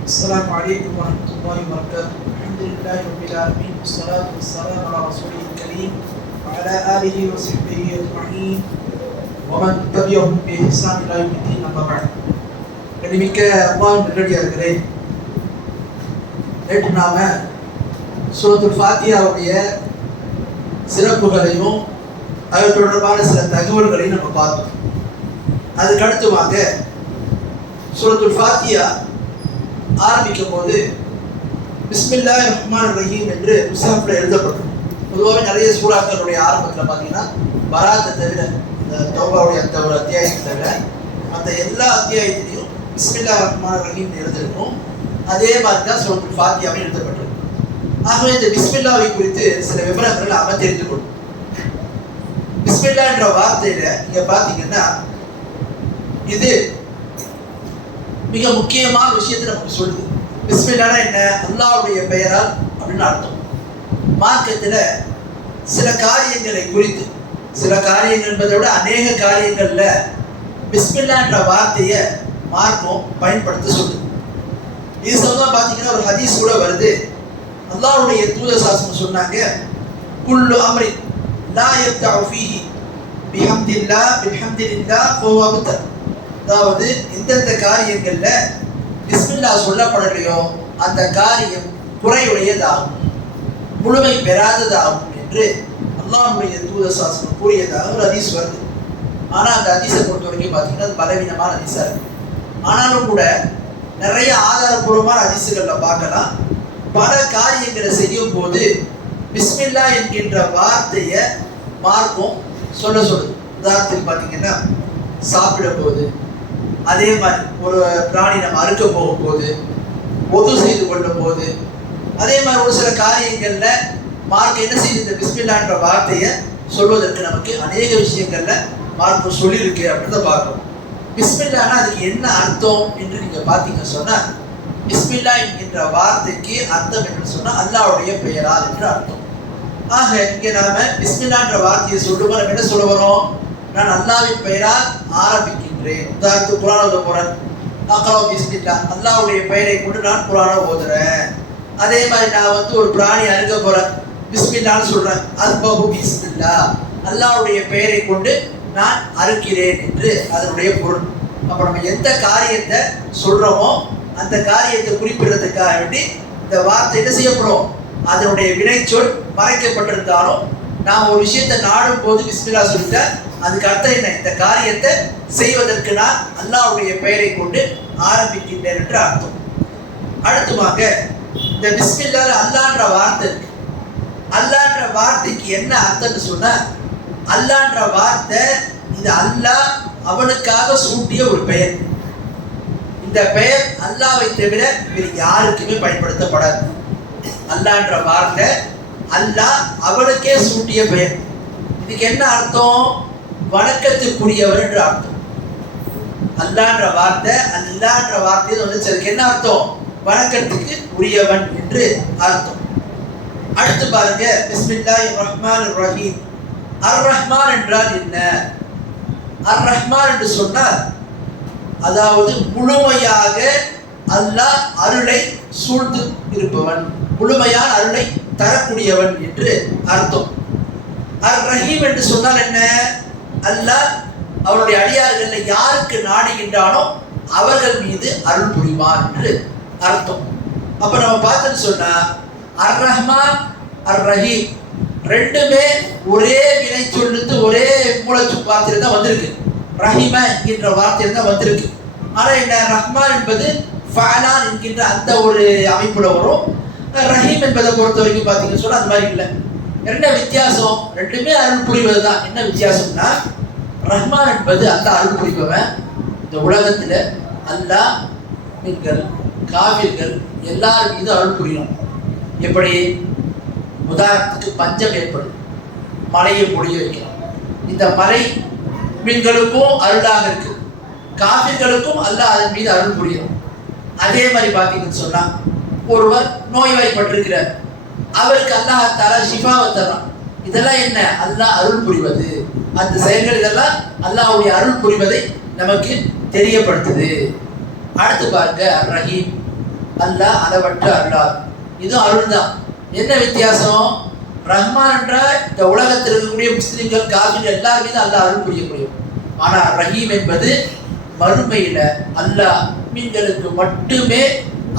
السلام عليكم ورحمة الله وبركاته الحمد لله رب العالمين والصلاة والسلام على رسوله الكريم وعلى آله وصحبه أجمعين ومن تبعهم بإحسان إلى يوم الدين أما بعد கனிமிக்க அம்மாவின் நல்லடியார்களே நேற்று நாம சூரத்துல் ஃபாத்தியாவுடைய சிறப்புகளையும் அது தொடர்பான சில தகவல்களையும் நம்ம பார்த்தோம் அதுக்கு அடுத்துவாங்க சூரத்துல் ஃபாத்தியா ஆரம்பிக்கும் போது பிஸ்மில்லா ரஹ்மான் ரஹீம் என்று முசாஃபில் எழுதப்படும். பொதுவாகவே நிறைய சூறாக்களுடைய ஆரம்பத்தில் பார்த்தீங்கன்னா பராத்தை தவிர இந்த தௌபாவுடைய அந்த ஒரு அத்தியாயத்தை தவிர மற்ற எல்லா அத்தியாயத்திலையும் பிஸ்மில்லா ரஹ்மான் ரஹீம் எழுதிருக்கும் அதே மாதிரி தான் சூரத்துல் ஃபாத்தியாவும் எழுதப்பட்டிருக்கும் ஆகவே இந்த பிஸ்மில்லாவை குறித்து சில விவரங்களை அவ தெரிந்து கொள்ளும். பிஸ்மில்லா என்ற வார்த்தையில இங்க பாத்தீங்கன்னா இது மிக முக்கியமான விஷயத்தை நமக்கு சொல்லுது பிஸ்மில்லானா என்ன? அல்லாவுடைய பெயரால் அப்படின்னு அர்த்தம். மார்க்கத்தில் சில காரியங்களை குறித்து சில காரியங்கள் என்பதை விட அநேக காரியங்களில் பிஸ்மில்லா என்ற வார்த்தையை மார்க்கம் பயன்படுத்த சொல்லுது. இது சொன்னால் பார்த்தீங்கன்னா ஒரு ஹதீஸ் கூட வருது. அல்லாவுடைய தூத சாசனம் சொன்னாங்க குல்லு அமரின் லா யப்தஉ ஃபீஹி பிஹம்தில்லா பிஹம்தில்லா ஃபஹுவ அதாவது எந்தெந்த காரியங்கள்ல பிஸ்மில்லா சொல்லப்படலையோ அந்த காரியம் குறையுடையதாகும் முழுமை பெறாததாகும் என்று அல்லாஹுடைய தூத சாசனம் கூறியதாக ஒரு ஹதீஸ் வருது. ஆனா அந்த அதிசை பொறுத்த வரைக்கும் பார்த்தீங்கன்னா அது பலவீனமான அதிசா இருக்கு. ஆனாலும் கூட நிறைய ஆதாரபூர்வமான அதிசுகளில் பார்க்கலாம். பல காரியங்களை செய்யும் போது பிஸ்மில்லா என்கின்ற வார்த்தையை மார்க்கும் சொல்ல சொல்லுது. உதாரணத்துக்கு பார்த்தீங்கன்னா சாப்பிடும் போது அதே மாதிரி ஒரு பிராணி நம்ம அறுக்க போகும்போது ஒது செய்து கொள்ளும் போது அதே மாதிரி ஒரு சில காரியங்கள்ல மார்க் என்ன செய்து இந்த பிஸ்மில்லான்ற வார்த்தையை சொல்வதற்கு நமக்கு அநேக விஷயங்கள்ல மார்க் சொல்லியிருக்கு அப்படின்னு தான் பார்க்கணும். பிஸ்மில்லானா அதுக்கு என்ன அர்த்தம் என்று நீங்க பார்த்தீங்க சொன்னா பிஸ்மில்லா என்கின்ற வார்த்தைக்கு அர்த்தம் என்று சொன்னா அல்லாவுடைய பெயரா என்று அர்த்தம். ஆக இங்க நாம பிஸ்மில்லான்ற வார்த்தையை சொல்லுவோம் நம்ம என்ன சொல்ல வரோம்? நான் அல்லாவின் பெயரால் ஆரம்பிக்கிறேன். உதாரணத்துக்கு குரான் ஓத போறேன். அக்கரோ பிஸ்மில்லா. அல்லாவுடைய பெயரை கொண்டு நான் குரானை ஓதுறேன். அதே மாதிரி நான் வந்து ஒரு பிராணி அறுக்க போறேன். பிஸ்மில்லான்னு சொல்றேன். அல்பபு பிஸ்மில்லா. அல்லாவுடைய பெயரை கொண்டு நான் அறுக்கிறேன் என்று அதனுடைய பொருள். அப்போ நம்ம எந்த காரியத்தை சொல்கிறோமோ அந்த காரியத்தை குறிப்பிடுறதுக்காக வேண்டி இந்த வார்த்தை என்ன செய்யப்படும்? அதனுடைய வினைச்சொல் மறைக்கப்பட்டிருந்தாலும் நான் ஒரு விஷயத்தை நாடும் போது பிஸ்மில்லா சொல்லிட்டேன் அதுக்கு அர்த்தம் என்ன? இந்த காரியத்தை செய்வதற்கு நான் அல்லாவுடைய பெயரை கொண்டு ஆரம்பிக்கின்றேன் என்று அர்த்தம். அடுத்துமாக இந்த பிஸ்மில்லால அல்லான்ற வார்த்தை இருக்கு. அல்லான்ற வார்த்தைக்கு என்ன அர்த்தம்னு சொன்னா அல்லான்ற வார்த்தை இது அல்லாஹ் அவனுக்காக சூட்டிய ஒரு பெயர். இந்த பெயர் அல்லாவை தவிர வேறு யாருக்குமே பயன்படுத்தப்படாது. அல்லான்ற வார்த்தை அல்லாஹ் அவனுக்கே சூட்டிய பெயர். இதுக்கு என்ன அர்த்தம்? வணக்கத்துக்குரியவர் என்று அர்த்தம். அல்லான்ற வார்த்தை அல்லான்ற வார்த்தையில் வந்து அதுக்கு என்ன அர்த்தம்? வணக்கத்துக்கு உரியவன் என்று அர்த்தம். அடுத்து பாருங்க பிஸ்மில்லாஹி ரஹ்மான் ரஹீம். அர் ரஹ்மான் என்றால் என்ன? அர் ரஹ்மான் என்று சொன்னால் அதாவது முழுமையாக அல்லாஹ் அருளை சூழ்ந்து இருப்பவன் முழுமையான அருளை தரக்கூடியவன் என்று அர்த்தம். அர் ரஹீம் என்று சொன்னால் என்ன? அல்லாஹ் அவருடைய அடியார்கள் யாருக்கு நாடுகின்றானோ அவர்கள் மீது அருள் புரிவார் என்று அர்த்தம். அப்ப நம்ம பார்த்தோன்னு சொன்னா அர் ரஹ்மான் அர் ரஹீம் ரெண்டுமே ஒரே வினை சொல்லுத்து ஒரே மூலச்சு வார்த்தையில தான் வந்திருக்கு. ரஹிம என்கின்ற வார்த்தையில தான் வந்திருக்கு. ஆனா என்ன ரஹ்மான் என்பது ஃபாலான் என்கின்ற அந்த ஒரு அமைப்புல வரும். ரஹீம் என்பதை பொறுத்த வரைக்கும் பார்த்தீங்கன்னு சொன்னால் அந்த மாதிரி இல்லை. என்ன வித்தியாசம் ரெண்டுமே அருள் புரிவது தான் என்ன வித்தியாசம்னா ரஹ்மான் என்பது அந்த அருள் புரிபவன் இந்த உலகத்தில் அல்லா மீன்கள் காவிர்கள் எல்லார் மீதும் அருள் புரியும் எப்படி? உதாரணத்துக்கு பஞ்சம் ஏற்படும். மழையை பொழிய வைக்கலாம். இந்த மலை மீன்களுக்கும் அருளாக இருக்கு. காவிர்களுக்கும் அல்லாஹ் அதன் மீது அருள் புரியும் அதே மாதிரி பார்த்தீங்கன்னு சொன்னால் ஒருவர் நோய்வாய்ப்பட்டிருக்கிறார். அவருக்கு அல்லாஹ் தர ஷிஃபாவை தரான் இதெல்லாம் என்ன? அல்லாஹ் அருள் புரிவது. அந்த செயல்கள் இதெல்லாம் அல்லாஹுடைய அருள் புரிவதை நமக்கு தெரியப்படுத்துது. அடுத்து பாருங்க ரஹீம் அல்லாஹ் அளவற்ற அல்லாஹ் இது அருள் தான் என்ன வித்தியாசம்? ரஹ்மான் என்ற இந்த உலகத்தில் இருக்கக்கூடிய முஸ்லிம்கள் காசுகள் எல்லாருமே தான் அல்லாஹ் அருள் புரியக்கூடியவர். ஆனால் ரஹீம் என்பது மறுமையில் அல்லாஹ் மீன்களுக்கு மட்டுமே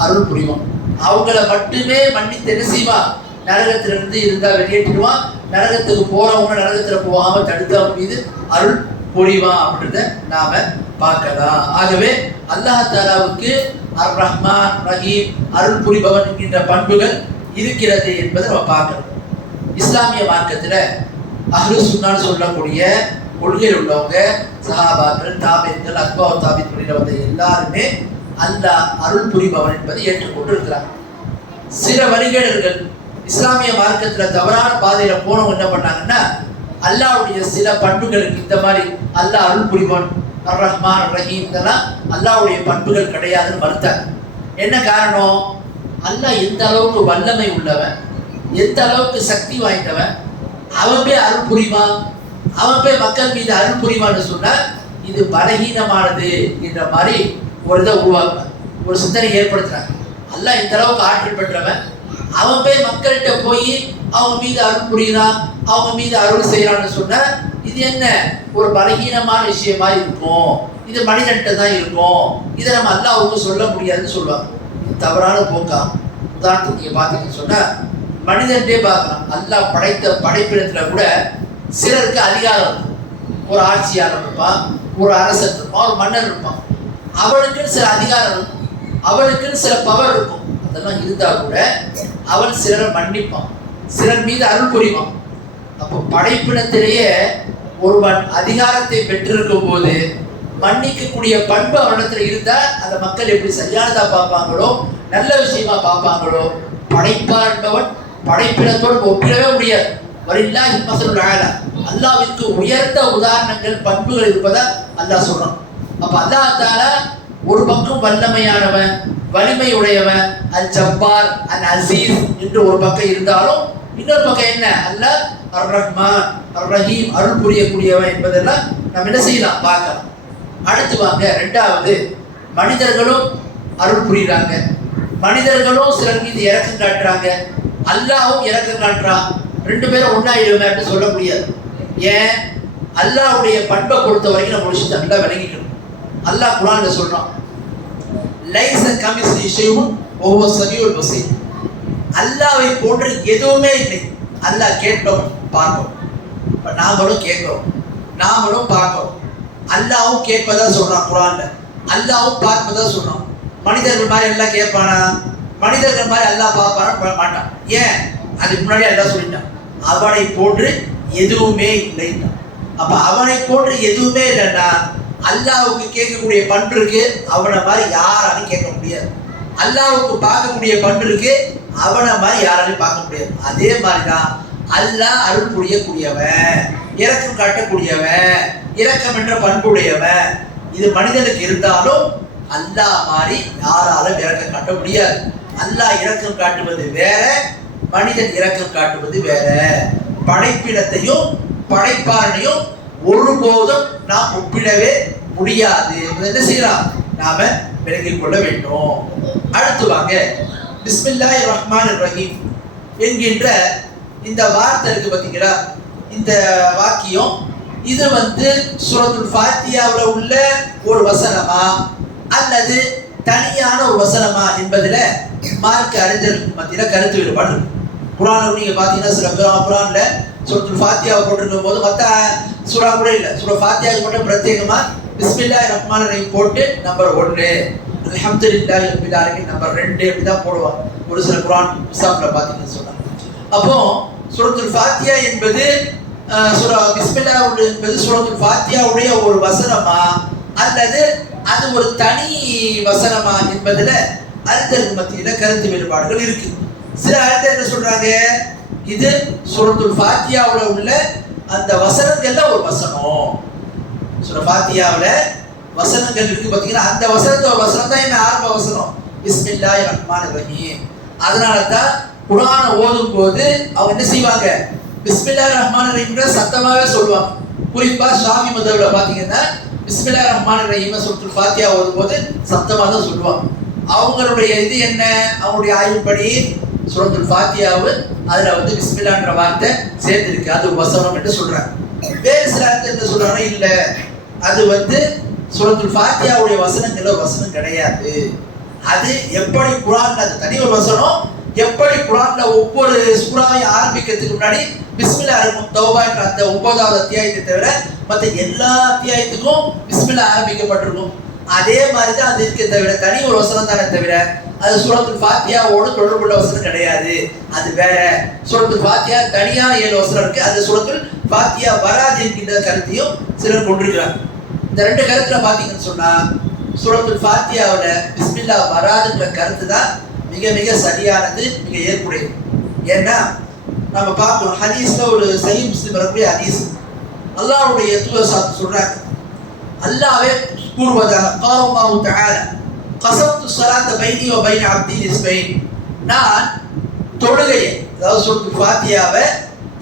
அருள் புரிவான். அவங்கள மட்டுமே மன்னித்து என்ன செய்வான்? நரகத்திலிருந்து இருந்தா வெளியேற்றிடுவான். நரகத்துக்கு போறவங்க நரகத்துல போகாம தடுத்து அவன் மீது அருள் புரிவான் அப்படின்றத நாம பார்க்கலாம். ஆகவே அல்லாஹ் தாலாவுக்கு அர் ரஹ்மான் ரஹீம் அருள் புரிபவன் என்கின்ற பண்புகள் இருக்கிறது என்பதை நம்ம பார்க்கணும். இஸ்லாமிய மார்க்கத்தில் அஹ்லு சுன்னான்னு சொல்லக்கூடிய கொள்கையில் உள்ளவங்க சஹாபாக்கள் தாபியங்கள் அக்பா தாபித் துறையில் வந்த எல்லாருமே அல்லாஹ் அருள் புரிபவன் என்பதை ஏற்றுக்கொண்டு இருக்கிறாங்க. சில வழிகேடர்கள் இஸ்லாமிய மார்க்கத்துல தவறான பாதையில போனவங்க என்ன பண்ணாங்கன்னா அல்லாஹ்வுடைய சில பண்புகளுக்கு இந்த மாதிரி அல்லாஹ் அருள் புரிவான். அர் ரஹ்மான் ரஹீம் இதெல்லாம் அல்லாஹ்வுடைய பண்புகள் கிடையாதுன்னு மறுத்தாங்க என்ன காரணம்? அல்லாஹ் எந்த அளவுக்கு வல்லமை உள்ளவன் எந்த அளவுக்கு சக்தி வாய்ந்தவன் அவன் போய் அருள் புரிவான் அவன் போய் மக்கள் மீது அருள் புரிவான்னு சொன்ன இது பலகீனமானது என்ற மாதிரி ஒரு இதை உருவாக்குறான் ஒரு சிந்தனை ஏற்படுத்துறாங்க. அல்லாஹ் இந்த அளவுக்கு ஆற்றல் பெற்றவன் அவன் போய் மக்கள்கிட்ட போய் அவங்க மீது அருள் புரியுறான் அவங்க மீது அருள் செய்யறான்னு சொன்ன இது என்ன? ஒரு பலகீனமான விஷயமா இருக்கும். இது மனிதன்கிட்ட தான் இருக்கும். இதை நம்ம அல்லாஹ்வுக்கு சொல்ல முடியாதுன்னு சொல்லுவாங்க. இது தவறான போக்கா? உதாரணத்துக்கு நீங்க பார்த்தீங்கன்னு சொன்னா மனிதன்டே பார்க்கலாம். அல்லாஹ் படைத்த படைப்பிடத்துல கூட சிலருக்கு அதிகாரம் இருக்கும். ஒரு ஆட்சியாளர் இருப்பான் ஒரு அரசன் இருப்பான் ஒரு மன்னர் இருப்பான். அவனுக்குன்னு சில அதிகாரம் இருக்கும். அவனுக்குன்னு சில பவர் இருக்கும். அதெல்லாம் இருந்தா கூட அவன் சிலரை மன்னிப்பான். சிலர் மீது அருள் புரிவான். அப்போ படைப்பினத்திலேயே ஒருவன் அதிகாரத்தை பெற்றிருக்கும் போது மன்னிக்கக்கூடிய பண்பு அவனிடத்துல இருந்தா அந்த மக்கள் எப்படி சரியானதா பார்ப்பாங்களோ நல்ல விஷயமா பார்ப்பாங்களோ படைப்பா என்பவன் படைப்பினத்தோடு ஒப்பிடவே முடியாது. வரில்லா மசலுல் ஆலா அல்லாவிற்கு உயர்ந்த உதாரணங்கள் பண்புகள் இருப்பதா அல்லாஹ் சொல்றான். அப்ப அல்லாஹ் தாலா ஒரு பக்கம் வல்லமையானவன் வலிமை உடையவன் அல் ஜப்பார் அல் அசீஸ் என்று ஒரு பக்கம் இருந்தாலும் இன்னொரு பக்கம் என்ன? அல்லாஹ் அர் ரஹ்மான் அர் ரஹீம் அருள் புரியக்கூடியவன் என்பதெல்லாம் நம்ம என்ன செய்யலாம்? பார்க்கலாம். அடுத்து வாங்க ரெண்டாவது மனிதர்களும் அருள் புரியுறாங்க மனிதர்களும் சிலர் மீது இறக்கம் காட்டுறாங்க. அல்லாஹ்வும் இறக்கம் காட்டுறான். ரெண்டு பேரும் ஒன்னாயிடுவேன் சொல்ல முடியாது. ஏன்? அல்லாஹ்வுடைய பண்பை பொறுத்த வரைக்கும் நம்ம விஷயத்தை நல்லா விளங்கிக்கணும். அல்லாஹ் குரான் சொல்றான் லைச கமிசி ஷைஉன் ஒவ்வொரு ஸமீஉல் பஸீர் அல்லாவை போன்று எதுவுமே இல்லை. அல்லாஹ் கேட்டோம் பார்ப்பவன் இப்போ நாங்களும் கேட்கிறோம். நாங்களும் பார்க்கிறோம். அல்லாவும் கேட்பதா சொல்கிறான் குரான்ல. அல்லாவும் பார்ப்பதா சொல்றான். மனிதர்கள் மாதிரி எல்லாம் கேட்பானா? மனிதர்கள் மாதிரி அல்லாஹ் பார்ப்பானா? மாட்டான். ஏன்? அதுக்கு முன்னாடி எல்லாம் சொல்லிட்டான். அவனை போன்று எதுவுமே இல்லைன்னா அப்போ அவனை போன்று எதுவுமே இல்லைன்னா அல்லாவுக்கு கேட்கக்கூடிய பண்பு இருக்கு அவனை மாதிரி யாராலையும் கேட்க முடியாது. அல்லாவுக்கு பார்க்கக்கூடிய பண்பு இருக்கு அவனை மாதிரி யாராலையும் பார்க்க முடியாது. அதே மாதிரி தான் அல்லாஹ் அருள் புரியக்கூடியவன் இறக்கம் காட்டக்கூடியவன் இறக்கம் என்ற பண்புடையவன். இது மனிதனுக்கு இருந்தாலும் அல்லாஹ் மாதிரி யாராலும் இரக்கம் காட்ட முடியாது. அல்லாஹ் இரக்கம் காட்டுவது வேற மனிதன் இரக்கம் காட்டுவது வேற. படைப்பிடத்தையும் படைப்பாளனையும் ஒருபோதும் நாம் ஒப்பிடவே முடியாது. என்ன செய்யலாம்? நாம விளங்கிக் கொள்ள வேண்டும். அடுத்து வாங்க. பிஸ்மில்லாய் ரஹ்மான் ரஹீம் என்கின்ற இந்த வார்த்தை இருக்கு பார்த்தீங்களா இந்த வாக்கியம். இது வந்து சுரத்துல் ஃபாத்தியாவில் உள்ள ஒரு வசனமா? அல்லது தனியான ஒரு வசனமா என்பதில் மார்க்க அறிஞர்களுக்கு மத்தியில் கருத்து வேறுபாடு இருக்கு. குரான் நீங்கள் பார்த்தீங்கன்னா சில குரானில் சூரத்துல் ஃபாத்தியாவை போட்டிருக்கும் போது மத்த சுறா கூட இல்லை. சூரா ஃபாத்தியாவுக்கு மட்டும் பிரத்யேகமா பிஸ்மில்லா ரஹ்மான ரஹீம் போட்டு நம்பர் ஒன்று அலமதுல்லா ரப்பில் நம்பர் ரெண்டு அப்படி தான் போடுவாங்க. ஒரு சில குரான் முஸ்தாஃப்ல பார்த்தீங்கன்னு சொன்னாங்க. அப்போ சுரத்துல் ஃபாத்தியா என்பது சுரா பிஸ்மில்லா என்பது சுரத்துல் ஃபாத்தியாவுடைய ஒரு வசனமா அல்லது அது ஒரு தனி வசனமா என்பதுல அறிஞர்கள் மத்தியில கருத்து வேறுபாடுகள் இருக்கு சில அறிஞர்கள் என்ன சொல்றாங்க? இது சுரத்துல் ஃபாத்தியாவில் உள்ள அந்த வசனங்கள்ல ஒரு வசனம். சுர ஃபாத்தியாவில் வசனங்கள் இருக்கு பார்த்தீங்கன்னா அந்த வசனத்தை ஒரு வசனம் தான் என்ன ஆரம்ப வசனம்? பிஸ்மில்லாய் ரஹ்மான் ரஹீம். அதனால தான் குர்ஆனை ஓதும் போது அவங்க என்ன செய்வாங்க? பிஸ்மில்லாஹ் ரஹ்மான் ரஹீம்ன்ற சத்தமாவே சொல்லுவாங்க. குறிப்பா ஷாமி மதவுல பாத்தீங்கன்னா பிஸ்மில்லாஹ் ரஹ்மான் ரஹீம் சொல்லிட்டு ஃபாத்தியா ஓதும் போது சத்தமா தான் சொல்லுவாங்க. அவங்களுடைய இது என்ன? அவங்களுடைய ஆய்வுப்படி சுரத்துல் ஃபாத்தியாவு அதுல வந்து பிஸ்மில்லான்ற வார்த்தை சேர்த்திருக்கு அது வசனம் என்று சொல்றாங்க. வேறு சில அர்த்தம் என்ன சொல்றாங்கன்னா இல்ல அது வந்து சுரத்துல் ஃபாத்தியாவுடைய வசனங்கள வசனம் கிடையாது. அது எப்படி குரான் அது தனி ஒரு வசனம். எப்படி குரான்ல ஒவ்வொரு சூறாவை ஆரம்பிக்கிறதுக்கு முன்னாடி பிஸ்மிலா இருக்கும் தௌபா என்ற அந்த ஒன்பதாவது அத்தியாயத்தை தவிர மற்ற எல்லா அத்தியாயத்துக்கும் பிஸ்மிலா ஆரம்பிக்கப்பட்டிருக்கும். அதே மாதிரி தான் அது இருக்கே தவிர தனி ஒரு வசனம் தானே தவிர அது சுரத்து ஃபாத்தியாவோட தொடர்புள்ள வசனம் கிடையாது. அது வேற. சுரத்து ஃபாத்தியா தனியா ஏழு வசனம் இருக்கு. அது சுரத்தில் ஃபாத்தியா வராது என்கின்ற கருத்தையும் சிலர் கொண்டிருக்கிறார் இந்த ரெண்டு கருத்துல பாத்தீங்கன்னு சொன்னா சுரத்து ஃபாத்தியாவோட பிஸ்மில்லா வராதுன்ற கருத்து தான் மிக மிக சரியானது மிக ஏற்புடையது. ஏன்னா நம்ம பார்க்கணும் ஹதீஸ்ல ஒரு சஹீ முஸ்லிம் வரக்கூடிய ஹதீஸ். அல்லாவுடைய தூய சாத்து சொல்றாங்க. அல்லாவே கூறுவதாக காலல்லாஹு தஆலா கசப்து ஸலாத்த பைனி ஓ பைன அப்தி இஸ்மைன் நான் தொழுகையை அதாவது சூரத்துல் ஃபாத்தியாவை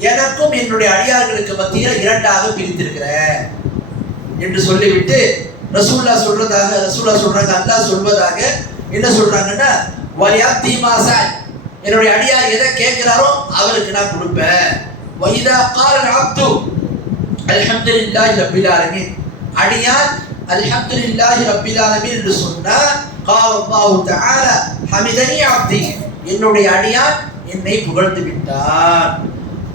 எனக்கும் என்னுடைய அடியார்களுக்கு மத்தியில் இரண்டாக பிரித்திருக்கிறேன் என்று சொல்லிவிட்டு ரசூல்லா சொல்றதாக ரசூல்லா சொல்றாங்க அல்லாஹ் சொல்வதாக என்ன சொல்றாங்கன்னா வலியாப்தி தீமாசாய் என்னுடைய அடியார் எதை கேட்கிறாரோ அவருக்கு நான் கொடுப்பேன். வைதா காலன் அப்து. அல்ஹம்துலில்லாஹி ரப்பில் ஆலமீன். அடியார் அல்ஹம்துலில்லாஹி ரப்பில் ஆலமீன் என்று சொன்னா قال الله تعالى حمدني عبدي என்னுடைய அடியார் என்னை புகழ்ந்து விட்டார்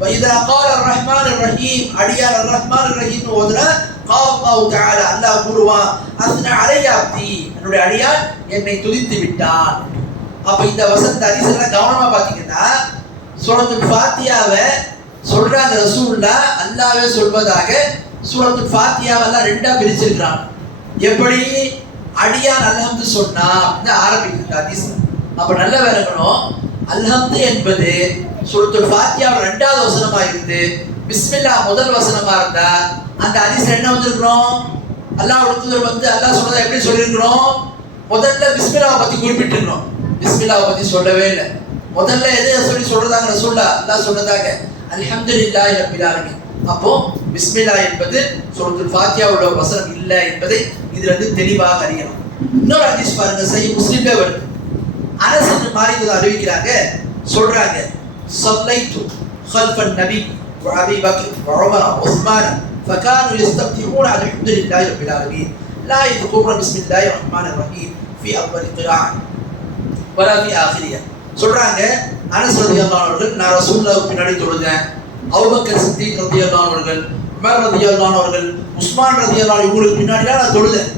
வைதா قال الرحمن الرحيم அடியார் الرحمن الرحيم ஓதுனா قال الله تعالى அல்லாஹ் கூறுவான் அஸ்னா அலைய அப்தி என்னுடைய அடியார் என்னை துதித்து விட்டான் அப்ப இந்த வசந்த அதிசயம் கவனமா பாத்தீங்கன்னா சூரத்துல் ஃபாத்தியாவை சொல்றாங்க ரசூல்லா அல்லாவே சொல்வதாக சூரத்து ஃபாத்தியாவெல்லாம் ரெண்டா பிரிச்சிருக்கிறான். எப்படி? அடியான் அல்ஹம்து சொன்னா அப்படின்னு ஆரம்பிக்குது ஹதீஸ். அப்ப நல்ல விளக்கணும் அல்ஹம்து என்பது சூரத்துல் ஃபாத்தியா ரெண்டாவது வசனமா இருந்து பிஸ்மில்லா முதல் வசனமா இருந்தா அந்த ஹதீஸ் என்ன வந்திருக்கிறோம்? அல்லாஹ் தூதர் வந்து அல்லாஹ் சொன்னதை எப்படி சொல்லியிருக்கிறோம்? முதல்ல பிஸ்மில்லாவை பத்தி குறிப்பிட்டிருக்கிறோம். பிஸ்மில்லாவை பத்தி சொல்லவே இல்லை. முதல்ல எது சொல்லி சொல்றதாங்க ரசூல்லா அல்லாஹ் சொன்னதாக அல்ஹம்துலில்லாஹி ரப்பில் ஆலமீன். அப்போ பிஸ்மில்லா என்பது சூரத்துல் ஃபாத்தியாவோட வசனம் இல்லை என்பதை இதுல இருந்து தெளிவாக அறியலாம் இன்னொரு ஹதீஸ் பாருங்க சஹீஹ் முஸ்லிம்ல வருது அனஸ் என்று மாறிவது அறிவிக்கிறாங்க சொல்றாங்க சல்லைத்து خلف النبي وابي بكر وعمر وعثمان فكانوا يستفتحون على الحمد لله رب العالمين لا يذكرون بسم الله الرحمن الرحيم في اول قراءه ولا في اخرها சொல்றாங்க அனஸ் ரதியல்லாஹு அவர்கள் நான் ரசூலுல்லாஹ்வுக்கு பின்னாடி தொழுதேன் அபூபக்கர் சித்திக் ரத்தியல்லான் அவர்கள் உமர் ரத்தியல்லான் அவர்கள் உஸ்மான் ரத்தியல்லான் இவங்களுக்கு பின்னாடிலாம் நான் தொழுதேன்.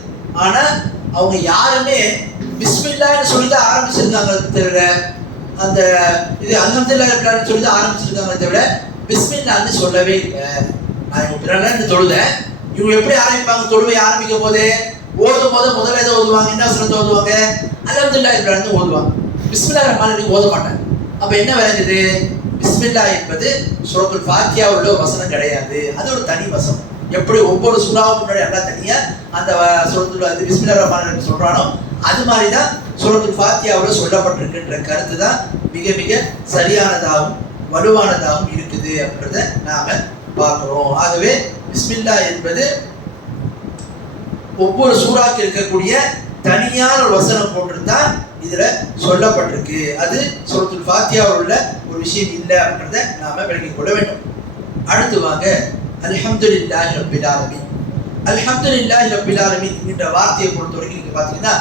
ஆனால் அவங்க யாருமே பிஸ்மில்லான்னு சொல்லி தான் ஆரம்பிச்சிருக்காங்க தவிர அந்த இது அல்ஹம்துலில்லாஹ் ரப்பில் சொல்லி ஆரம்பிச்சிருக்காங்க தவிர பிஸ்மில்லான்னு சொல்லவே இல்லை. நான் இவங்க பின்னாடி இந்த தொழுதேன். இவங்க எப்படி ஆரம்பிப்பாங்க? தொழுவை ஆரம்பிக்கும் போதே ஓதும் போது முதல்ல எதை ஓதுவாங்க என்ன சிறந்த ஓதுவாங்க. அல்ஹம்துலில்லாஹ் ரப்பில் ஓதுவாங்க. பிஸ்மில்லா ரஹ்மான் ரஹீம் ஓத மாட்டாங்க அப்போ என்ன விளைஞ்சது? பிஸ்மில்லா என்பது சுரத்துல் ஃபாத்தியா உள்ள ஒரு வசனம் கிடையாது. அது ஒரு தனி வசனம். எப்படி ஒவ்வொரு சூறாவுக்கு முன்னாடி எல்லாம் தனியா அந்த வ- சூரத்துல் அது பிஸ்மில்லா ரஹ்மான் சொல்றானோ அது மாதிரி தான் சுரத்துல் ஃபாத்தியாவில் சொல்லப்பட்டிருக்கின்ற கருத்து தான் மிக மிக சரியானதாகவும் வலுவானதாகவும் இருக்குது அப்படின்றத நாம பார்க்குறோம். ஆகவே பிஸ்மில்லா என்பது ஒவ்வொரு சூறாக்கு இருக்கக்கூடிய தனியான ஒரு வசனம் போட்டு தான் இதுல சொல்லப்பட்டிருக்கு. அது சூரத்துல் ஃபாத்தியாவில் உள்ள ஒரு விஷயம் இல்லை அப்படின்றத நாம விளங்கிக் கொள்ள வேண்டும். அடுத்து வாங்க அல்ஹம்துலில்லாஹி ரப்பில் ஆலமீன். அல்ஹம்துலில்லாஹி ரப்பில் ஆலமீன் என்ற வார்த்தையை பொறுத்தவரைக்கும் நீங்க பாத்தீங்கன்னா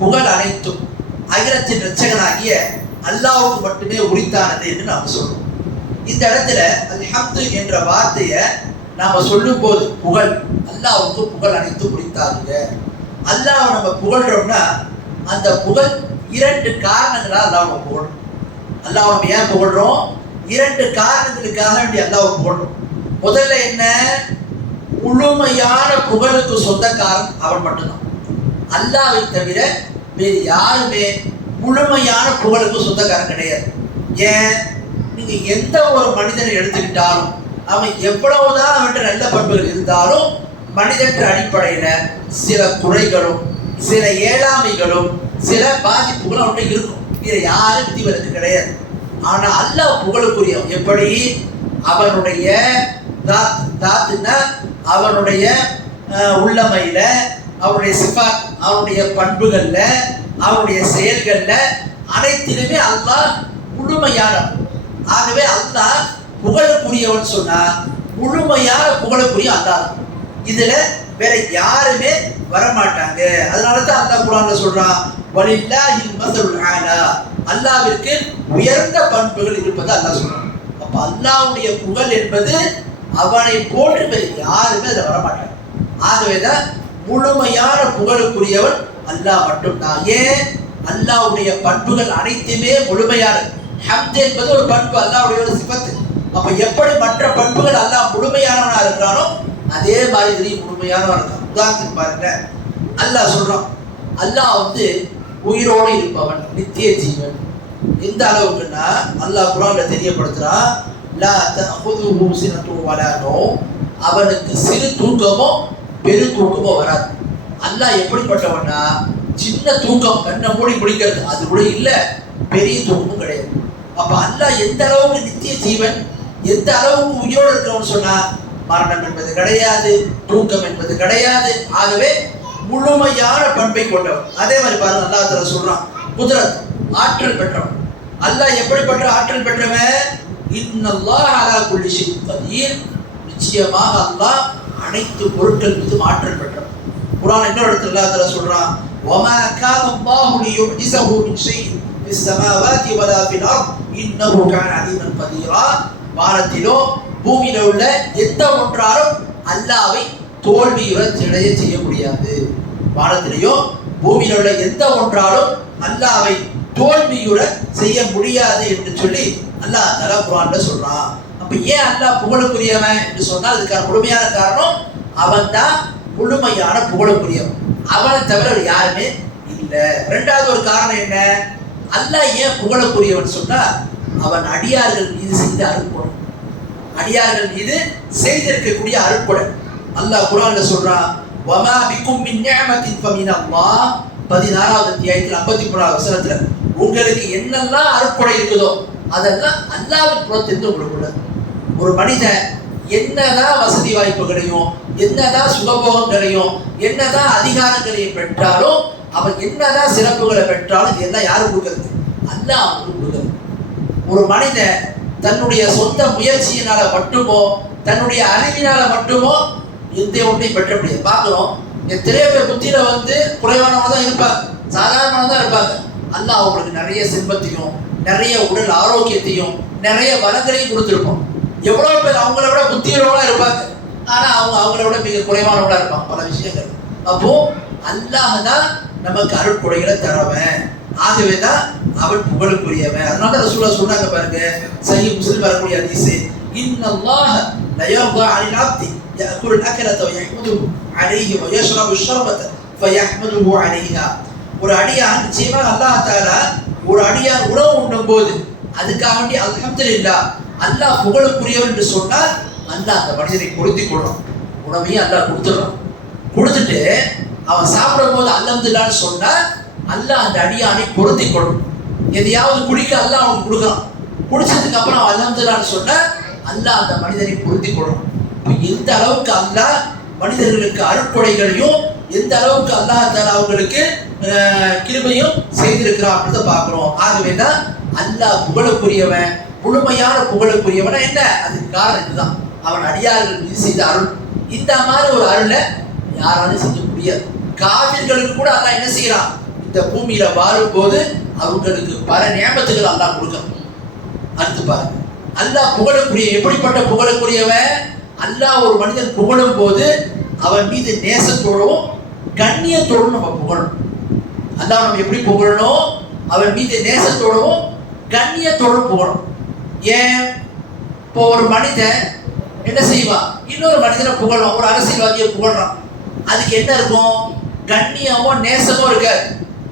புகழ் அனைத்தும் அகிலத்தின் இரட்சகனாகிய அல்லாவுக்கு மட்டுமே உரித்தானது என்று நாம சொல்றோம். இந்த இடத்துல அல்ஹம்து என்ற வார்த்தையை நாம சொல்லும் போது புகழ் அல்லாவுக்கு புகழ் அனைத்தும் உரித்தாருங்க அல்லாவை நம்ம புகழ்றோம்னா அந்த புகழ் இரண்டு காரணங்களால் அல்லாவை போடணும் புகழ்றோம் அல்லாஹ் நம்ம ஏன் புகழ்றோம் இரண்டு காரணங்களுக்காக வேண்டி அல்லாவை புகழ்றோம் முதல்ல என்ன? முழுமையான புகழுக்கு சொந்தக்காரன் அவன் மட்டும்தான். அல்லாவை தவிர வேறு யாருமே முழுமையான புகழுக்கு சொந்தக்காரன் கிடையாது. ஏன்? நீங்க எந்த ஒரு மனிதனை எடுத்துக்கிட்டாலும் அவன் எவ்வளவுதான் அவன்கிட்ட நல்ல பண்புகள் இருந்தாலும் மனிதன் அடிப்படையில சில குறைகளும் சில ஏழாமைகளும் சில பாதிப்புகள் அவன்கிட்ட இருக்கும். இதை யாரும் விதிவிலக்கு கிடையாது. ஆனா அல்லாஹ் புகழுக்குரிய எப்படி? அவனுடைய தாத் தாத்துன்னா அவனுடைய உள்ளமையில அவனுடைய சிஃபாத் அவனுடைய பண்புகள்ல அவனுடைய செயல்கள்ல அனைத்திலுமே அல்லாஹ் முழுமையானவன் ஆகவே அல்லாஹ் புகழக்கூடியவன் சொன்னா முழுமையான புகழக்கூடிய அல்லாஹ். இதுல வேற யாருமே வரமாட்டாங்க. அதனால தான் அல்லாஹ் குரான்ல சொல்றான் வலில்லாஹில் மஸலுல் ஆலா அல்லாஹ்விற்கு உயர்ந்த பண்புகள் இருப்பது அல்லாஹ் சொல்றான். அப்ப அல்லாவுடைய புகழ் என்பது அவனை போன்று யாருமே அதில் வரமாட்டாங்க. ஆகவேதான் முழுமையான புகழுக்குரியவன் அல்லாஹ் மட்டும்தான். ஏன்? அல்லாவுடைய பண்புகள் அனைத்துமே முழுமையானது. ஹம்த் என்பது ஒரு பண்பு அல்லாவுடைய ஒரு சிபத்து அப்ப எப்படி மற்ற பண்புகள் அல்லாஹ் முழுமையானவனா இருக்கிறானோ அதே மாதிரி முழுமையானவன் இருக்கான். உதாரணத்துக்கு பாருங்க அல்லாஹ் சொல்றான் அல்லாஹ் வந்து உயிரோடு இருப்பவன் நித்திய ஜீவன். எந்த அளவுக்குன்னா அல்லாஹ் குரான்ல தெரியப்படுத்துறான் லா தஅخذஹு சினத்து வலா நௌம். அவனுக்கு சிறு தூக்கமோ பெரு தூக்கமோ வராது. அல்லாஹ் எப்படிப்பட்டவனா சின்ன தூக்கம் கண்ணை மூடி முடிக்கிறது அது கூட இல்லை பெரிய தூக்கமும் கிடையாது. அப்ப அல்லாஹ் எந்த அளவுக்கு நித்திய ஜீவன் எந்த அளவுக்கு உயிரோடு இருக்கவன் சொன்னா மரணம் என்பது கிடையாது தூக்கம் என்பது கிடையாது. ஆகவே முழுமையான பண்பை கொண்டவன் அதே மாதிரி பாருங்க அல்லாஹ் தஆலா சொல்றான் குதிரத் ஆற்றல் பெற்றவன் அல்லாஹ் எப்படிப்பட்ட ஆற்றல் பெற்றவன் இன்னல்லாஹ் அலா குல்லி ஷைஇன் கதீர் நிச்சயமாக அல்லாஹ் அனைத்து பொருட்கள் மீதும் ஆற்றல் பெற்றவன் குர்ஆன் இன்னொரு இடத்துல அல்லாஹ் தஆலா சொல்றான் وما كان الله ليعجزه من شيء في السماوات ولا في الارض انه كان عليما قديرا வானத்திலோ பூமியில உள்ள எந்த ஒன்றாலும் அல்லாவை தோல்வியுற திடைய செய்ய முடியாது வானத்திலேயோ பூமியில் உள்ள எந்த ஒன்றாலும் அல்லாவை தோல்வியுடன் செய்ய முடியாது என்று சொல்லி அல்லாஹ் தலா குரான்ல சொல்றான். அப்ப ஏன் அல்லாஹ் புகழுக்குரியவன் என்று சொன்னால் அதுக்கான முழுமையான காரணம் அவன் தான் முழுமையான புகழுக்குரியவன் அவனை தவிர யாருமே இல்லை. ரெண்டாவது ஒரு காரணம் என்ன? அல்லாஹ் ஏன் புகழக்குரியவன் சொன்னா அவன் அடியார்கள் மீது செய்த அருட்பொருள் அடியார்கள் மீது செய்திருக்கக்கூடிய அருட்பொருள் அல்லாஹ் குரான்ல சொல்றான் வமா பிக்கும் மின் நிஅமத்தின் பதினாறாவது அத்தியாயத்தில் ஐம்பத்தி மூணாவது வசனத்துல உங்களுக்கு என்னெல்லாம் அறுப்படை இருக்குதோ அதெல்லாம் அல்லாவின் புறத்திலிருந்து உங்களுக்கு ஒரு மனிதன் என்னதான் வசதி வாய்ப்பு கிடையும் என்னதான் சுகபோகங்களையும் என்னதான் அதிகாரங்களையும் பெற்றாலும் அவன் என்னதான் சிறப்புகளை பெற்றாலும் இதெல்லாம் யாரும் கொடுக்கறது? அல்லாஹ் அவனுக்கு கொடுக்கறது. ஒரு மனிதன் தன்னுடைய சொந்த முயற்சியினால மட்டுமோ தன்னுடைய அறிவினால மட்டுமோ யுத்தியை ஒட்டி பெற்ற முடியாது பார்க்குறோம் எத்தனையோ பேர் புத்தியில வந்து குறைவானவங்க தான் இருப்பாங்க. சாதாரணமாக தான் இருப்பாங்க. அல்லாஹ் அவங்களுக்கு நிறைய செல்வத்தையும் நிறைய உடல் ஆரோக்கியத்தையும் நிறைய வளங்களையும் கொடுத்துருப்போம் எவ்வளோ பேர் அவங்கள விட புத்தியுள்ளவங்களாக இருப்பாங்க. ஆனால் அவங்க அவங்கள விட மிக குறைவானவங்களாக இருப்பாங்க. பல விஷயங்கள். அப்போ அல்லாஹ் தான் நமக்கு அருட்கொடைகளை தரவன் ஆகவே தான் அவள் புகழுக்குரியவன். அதனால தான் ரசூலா சொன்னாங்க பாருங்க சஹி முஸ்லிம் வரக்கூடிய அதிசு இன்னல்லாஹ லயர்தா அனில் ஆப்தி يأكل الأكلة ويحمده عليه ويشرب الشربة فيحمده عليها ஒரு அடியான் நிச்சயமாக அல்லாஹ் தாலா ஒரு அடியான் உணவு உண்ணும் போது அதுக்காக வேண்டி அல்ஹம்துலில்லாஹ் அல்லாஹ் புகழுக்குரியவன் என்று சொன்னால் அல்லாஹ் அந்த மனிதனை பொருத்தி கொள்றான் உணவையும் அல்லாஹ் கொடுத்துடுறான் கொடுத்துட்டு அவன் சாப்பிடும் போது அல்ஹம்துலில்லாஹ்னு சொன்னா அல்லாஹ் அந்த அடியானை பொருத்தி கொள்ளும் எதையாவது குடிக்க அல்லாஹ் அவனுக்கு கொடுக்குறான் குடிச்சதுக்கு அப்புறம் அவன் அல்ஹம்துலில்லாஹ்னு சொன்னா அல்லாஹ் அந்த மனிதனை பொருத்தி கொள்ளும் இப்ப எந்த அளவுக்கு அல்லா மனிதர்களுக்கு அருட்கொடைகளையும் எந்த அளவுக்கு அல்லா தால அவங்களுக்கு கிருமையும் செய்திருக்கிறான் அப்படின்றத பார்க்கிறோம். ஆகவே அல்லாஹ் புகழுக்குரியவன் முழுமையான புகழுக்குரியவன் என்ன? அதுக்கு காரணம் இதுதான். அவன் அடியார்கள் மீது செய்த அருள். இந்த மாதிரி ஒரு அருளை யாராலும் செய்ய முடியாது. காவிர்களுக்கு கூட அல்லா என்ன செய்யறான்? இந்த பூமியில வாழும்போது அவங்களுக்கு பல நியமத்துகள் அல்லா கொடுக்கணும். அடுத்து பாருங்க. அல்லா புகழக்கூடிய எப்படிப்பட்ட புகழக்கூடியவன்? அல்லாஹ் ஒரு மனிதன் புகழும் போது அவன் மீது நேசத்தோடவும் கண்ணியத்தோடும் நம்ம புகழணும். அல்லாஹ் நம்ம எப்படி புகழணும் அவன் மீது நேசத்தோடவும் கண்ணியத்தோடும் புகழணும். ஏன்? இப்போ ஒரு மனிதன் என்ன செய்வான் இன்னொரு மனிதனை புகழணும். ஒரு அரசியல்வாதியை புகழ்றான். அதுக்கு என்ன இருக்கும்? கண்ணியமோ நேசமோ இருக்காது.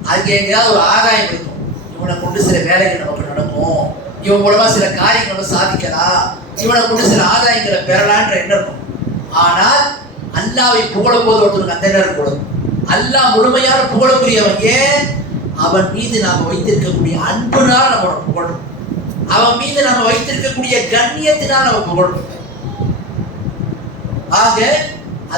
அதுக்கு எங்கேயாவது ஒரு ஆதாயம் இருக்கும். இவனை கொண்டு சில வேலைகள் நமக்கு நடக்கும். இவன் மூலமா சில காரியங்களை சாதிக்கலாம் இவனை கொண்டு சில ஆதாயங்களை பெறலான்ற எண்ணம் இருக்கும். ஆனால் அல்லாவை புகழும் போது ஒருத்தருக்கு அந்த எண்ணம் இருக்கக்கூடாது அல்லாஹ் முழுமையான புகழக்கூடியவன் ஏன்? அவன் மீது நாம வைத்திருக்கக்கூடிய அன்புனால் நம்ம புகழும் அவன் மீது நாம வைத்திருக்கக்கூடிய கண்ணியத்தினால் நம்ம புகழணும். ஆக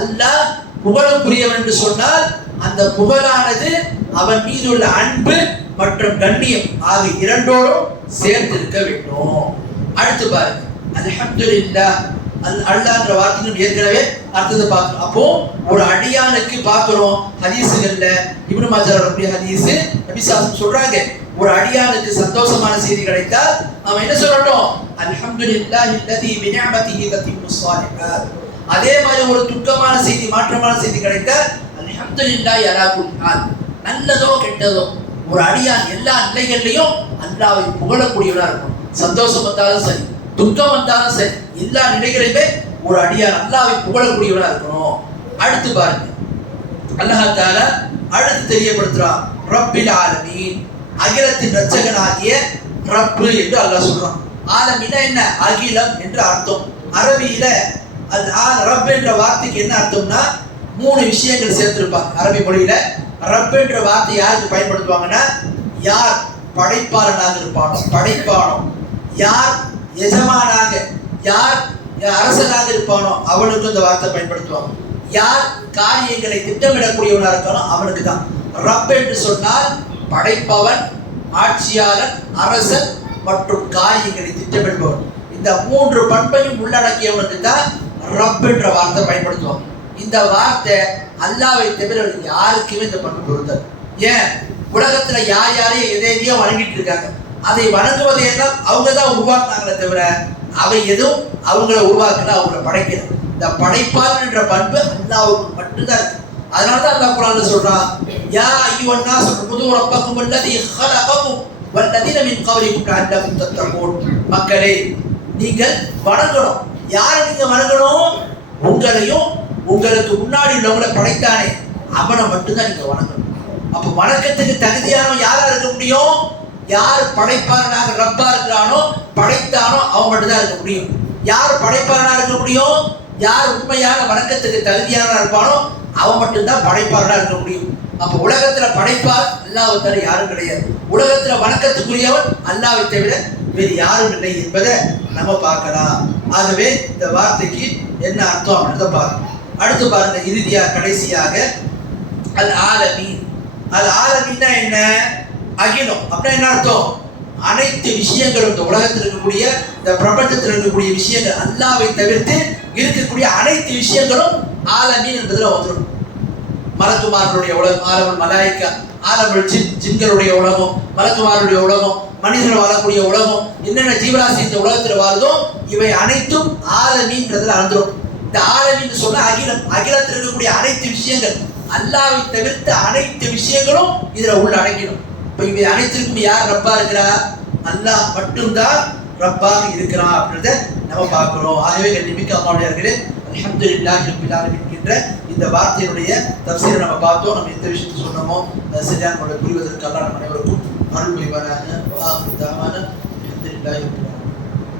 அல்லாஹ் புகழுக்குரியவன் என்று சொன்னால் அந்த புகழானது அவன் மீது உள்ள அன்பு மற்றும் கண்ணியம் ஆகிய இரண்டோடும் சேர்ந்து இருக்க வேண்டும். அடுத்து பாருங்க. அல்ஹம்துலில்லாஹ் அல் அல்லான்ற வார்த்தையும் ஏற்கனவே அர்த்தத்தை பார்க்கணும். அப்போ ஒரு அடியானுக்கு பார்க்கிறோம் ஹதீஸுகள்ல இப்னு மாஜர் வரக்கூடிய ஹதீஸ் நபிசாசம் சொல்றாங்க. ஒரு அடியானுக்கு சந்தோஷமான செய்தி கிடைத்தால் அவன் என்ன சொல்லட்டும்? அல்ஹம்து இல்லா இல்லதி பினிஅமதிஹி தத்திம்மு ஸாலிஹாத். அதே மாதிரி ஒரு துக்கமான செய்தி மாற்றமான செய்தி கிடைத்தால் அல்ஹம்துலில்லாஹி இல்லா யாரா ஹால் நல்லதோ கெட்டதோ. ஒரு அடியான் எல்லா நிலைகள்லையும் அல்லாவை புகழக்கூடியவனா இருக்கும். சந்தோஷம் வந்தாலும் சரி துக்கம் வந்தாலும் சரி எல்லா நிலைகளையுமே ஒரு அடியார் அல்லாவை புகழக்கூடியவனா இருக்கணும். அடுத்து பாருங்க. அல்லாஹ் அடுத்து தெரியப்படுத்துறான். ரப்பில் ஆலமீன். அகிலத்தின் ரட்சகனாகிய ரப்பு என்று அல்லாஹ் சொல்றான். ஆலமீனா என்ன? அகிலம் என்று அர்த்தம். அரபியில அது ஆ- ரப் என்ற வார்த்தைக்கு என்ன அர்த்தம்னா மூணு விஷயங்கள் சேர்த்திருப்பாங்க. அரபி மொழியில ரப் என்ற வார்த்தை யாருக்கு பயன்படுத்துவாங்கன்னா யார் படைப்பாளனாக இருப்பானோ படைப்பானோ. யார் எஜமானாக யார் அரசனாக இருப்பானோ அவனுக்கு இந்த வார்த்தை பயன்படுத்துவாங்க. யார் காரியங்களை திட்டமிடக்கூடியவனாக இருக்கானோ அவனுக்கு தான் ரப் என்று சொன்னால் படைப்பவன் ஆட்சியாளன் அரசன் மற்றும் காரியங்களை திட்டமிடுபவன். இந்த மூன்று பண்பையும் உள்ளடக்கியவனுக்கு தான் ரப் என்ற வார்த்தை பயன்படுத்துவாங்க. இந்த வார்த்தை அல்லாவை தவிர யாருக்குமே இந்த பண்பு கொடுத்தது ஏன்? உலகத்துல யார் யாரையும் எதையோ வணங்கிட்டு இருக்காங்க. அதை வணங்குவதை எல்லாம் அவங்க தான் உருவாக்குனாங்களே தவிர அவை எதுவும் அவங்கள உருவாக்கல அவங்கள படைக்கிறது இந்த படைப்பாளர் என்ற பண்பு அல்லாவுக்கு மட்டும்தான் இருக்கு. அதனால தான் அல்லா குரான் சொல்றான் யா ஐயோன்னா சொல்றது ரப்பக்கும் அல்லது இஹலகவும் வல்லதீன மின் கவரிக்கும் அல்லவும் தத்தகோன். மக்களே நீங்கள் வணங்கணும். யாரை நீங்க வணங்கணும்? உங்களையும் உங்களுக்கு முன்னாடி உள்ளவங்களை படைத்தானே? அவனை மட்டும்தான் நீங்க வணங்கணும். அப்ப வணக்கத்துக்கு தகுதியானவன் யாரா இருக்க முடியும்? யார் படைப்பாளனாக ரப்பா இருக்கிறானோ படைத்தானோ அவன் மட்டும்தான் இருக்க முடியும். யார் படைப்பாளனா இருக்க முடியும்? யார் உண்மையான வணக்கத்துக்கு தகுதியானா இருப்பானோ அவன் மட்டும்தான் படைப்பாளனா இருக்க முடியும். அப்ப உலகத்துல படைப்பார் அல்லாவை தவிர யாரும் கிடையாது. உலகத்துல வணக்கத்துக்குரியவன் அல்லாவை தவிர வேறு யாரும் இல்லை என்பதை நம்ம பார்க்கலாம். ஆகவே இந்த வார்த்தைக்கு என்ன அர்த்தம் அப்படின்றத பார்க்கணும் அடுத்து பாருங்க இறுதியா கடைசியாக அல் ஆலமீன் அல் ஆலமீன்னா என்ன? அகிலம். அப்படின்னா என்ன அர்த்தம்? அனைத்து விஷயங்களும் இந்த உலகத்தில் இருக்கக்கூடிய இந்த பிரபஞ்சத்தில் இருக்கக்கூடிய விஷயங்கள் அல்லாவை தவிர்த்து இருக்கக்கூடிய அனைத்து விஷயங்களும் ஆலமீன் என்பதில் வந்துடும். மலக்குமார்களுடைய உலகம் ஆலமன் மலாய்க்கா ஆலமல் ஜின் ஜின்களுடைய உலகம் மலக்குமார்களுடைய உலகம் மனிதர்கள் வாழக்கூடிய உலகம் என்னென்ன ஜீவராசி இந்த உலகத்தில் வாழுதோ இவை அனைத்தும் ஆலமீன்றதில் அழுந்துரும் இந்த ஆலமீன் சொன்ன அகிலம் அகிலத்தில் இருக்கக்கூடிய அனைத்து விஷயங்கள். அல்லாவை தவிர்த்த அனைத்து விஷயங்களும் இதுல உள்ள அடங்கிடும். இப்ப இவை அனைத்திற்கும் யார் ரப்பா இருக்கிறா? அல்லாஹ் மட்டும்தான் ரப்பாக இருக்கிறான் அப்படின்றத நம்ம பார்க்கிறோம். ஆகவே கண்ணிமிக்க அம்மாவுடையர்களே அல்ஹம்துலில்லாஹி இல்லா ஆலமீன் என்கின்ற இந்த வார்த்தையினுடைய தப்சீரை நம்ம பார்த்தோம். நம்ம எந்த விஷயத்தை சொன்னோமோ அது சரியான முறை புரிவதற்கு அல்லாஹ் நம்ம அனைவருக்கும் அருள் புரிவாராக வாஹு இல்லா